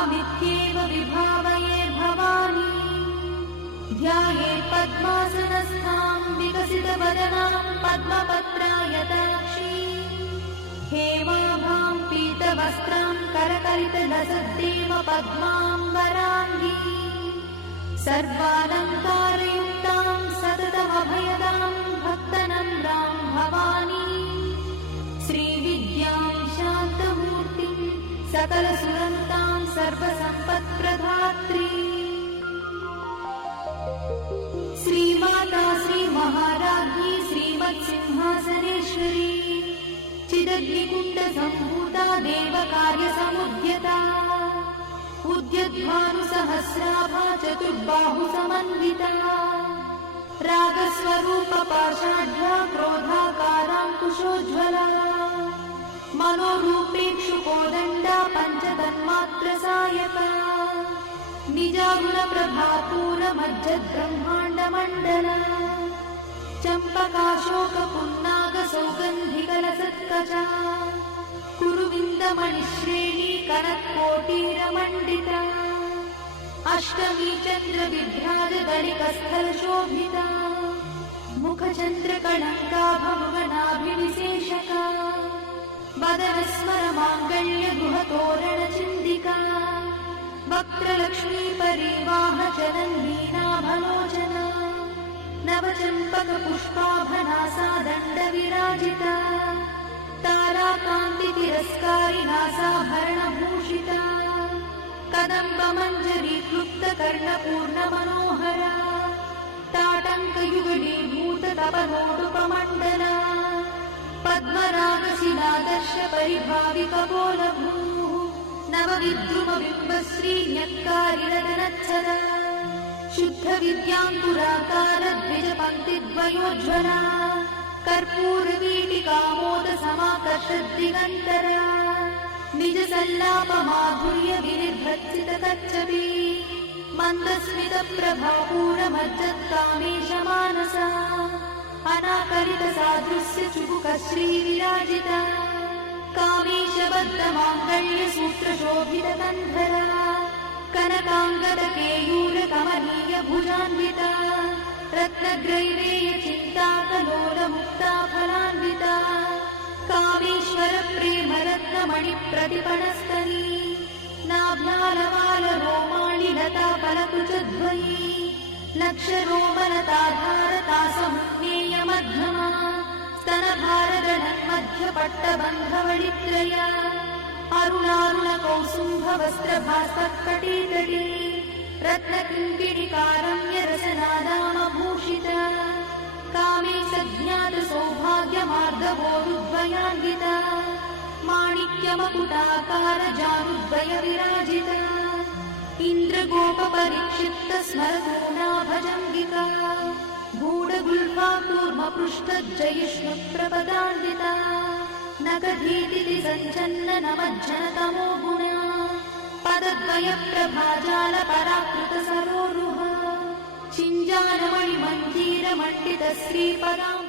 तामहमित्येव विभावये भवानी। ध्याये पद्मासनस्थां विकसितवदनां पद्मपत्रायताक्षी। हेमाभां पीतवस्त्रां करकलितलसद्देव पद्माम्बराङ्गी। सर्वालङ्कारयुक्तां सततमभयदां भक्तनम्रां भवानी। श्रीविद्यां शान्तमूर्तिं सकलसुरनुतां सर्वसम्पत्प्रदात्री। श्रीमाता श्रीमहाराज्ञी श्रीमत्सिंहासनेश्वरी। चिदग्निकुण्डसम्भूता देवकार्यसमुद्यता। उद्यद्भानुसहस्राभा चतुर्बाहुसमन्विता। रागस्वरूपपाषाढ्या क्रोधाकाराङ्कुशोज्ज्वला। मनोरूपेक्षुकोदण्डा पञ्चतन्मात्रसायका। निजागुणप्रभापूरमज्जद्ब्रह्माण्डमण्डला। चम्पकाशोकपुन्नागसौगन्धिकलसत्कचा। कुरुविन्दमणिश्रेणी कनत्कोटीरमण्डिता। अष्टमी चन्द्रविभ्राजदलिकस्थलशोभिता। मुखचन्द्रकलङ्काभमुगनाभिविशेषका। वदनस्मरमाङ्गल्यगृहतोरणचिन्दिका। वक्त्रलक्ष्मीपरिवाहचलन्नीनाभलोचना। नवचम्पकपुष्पाभनासा दण्डविराजिता। ताराकान्तितिरस्कारिनासाभरणभूषिता। कदम्बमञ्जरीक्लुप्तकर्णपूर्णमनोहरा। ताटङ्कयुगलीभूततपनोडुपमण्डला। पद्मरागशिलादर्शपरिभाविकपोलभूः। नवविद्रुमबिम्बश्रीन्यक्कारिरदनच्छदा। शुद्धविद्याङ्कुराकारद्विजपङ्क्तिद्वयोज्ज्वला। कर्पूरवीटिकामोदसमाकर्षद्दिगन्तरा। निजसल्लापमाधुर्यविनिर्भर्त्सितकच्छपी। मन्दस्मितप्रभापूरमज्जत्कामेशमानसा। अनाकरितसादृश्यचुबुकश्रीविराजिता। कामेशबद्धमाङ्गल्यसूत्रशोभितकन्धरा। कनकाङ्गदकेयूरकमनीयभुजान्विता। रत्नग्रैवेयचिन्ताकलोलमुक्ताफलान्विता। कामेश्वरप्रेमरत्नमणिप्रतिपणस्तनी। नाभ्यालवालरोमाणि लताफलकुचध्वनी। लक्षरोमलताधारतासमुज्ञेयमध्यमा। स्तनभारदढन्मध्यपट्टबन्धवळित्रया। अरुणारुणकौसुम्भवस्त्रभास्तत्कटीतटी। रत्नकिङ्किणिकारम्यरसनादामभूषिता। कामेशज्ञातसौभाग्यमार्गवोरुद्वयान्विता। माणिक्यमकुटाकारजानुद्वयविराजिता। इन्द्रगोपपरिक्षिप्तस्मरतूणाभजङ्गिका। गूढगुल्फाकूर्मपृष्ठजयिष्णुप्रपदान्विता। नखधीतिसञ्चन्ननमज्जनतमो गुणा। पदद्वयप्रभाजालपराकृतसरोरुहा। चिञ्जानमणिमञ्जीरमण्डितश्रीपदां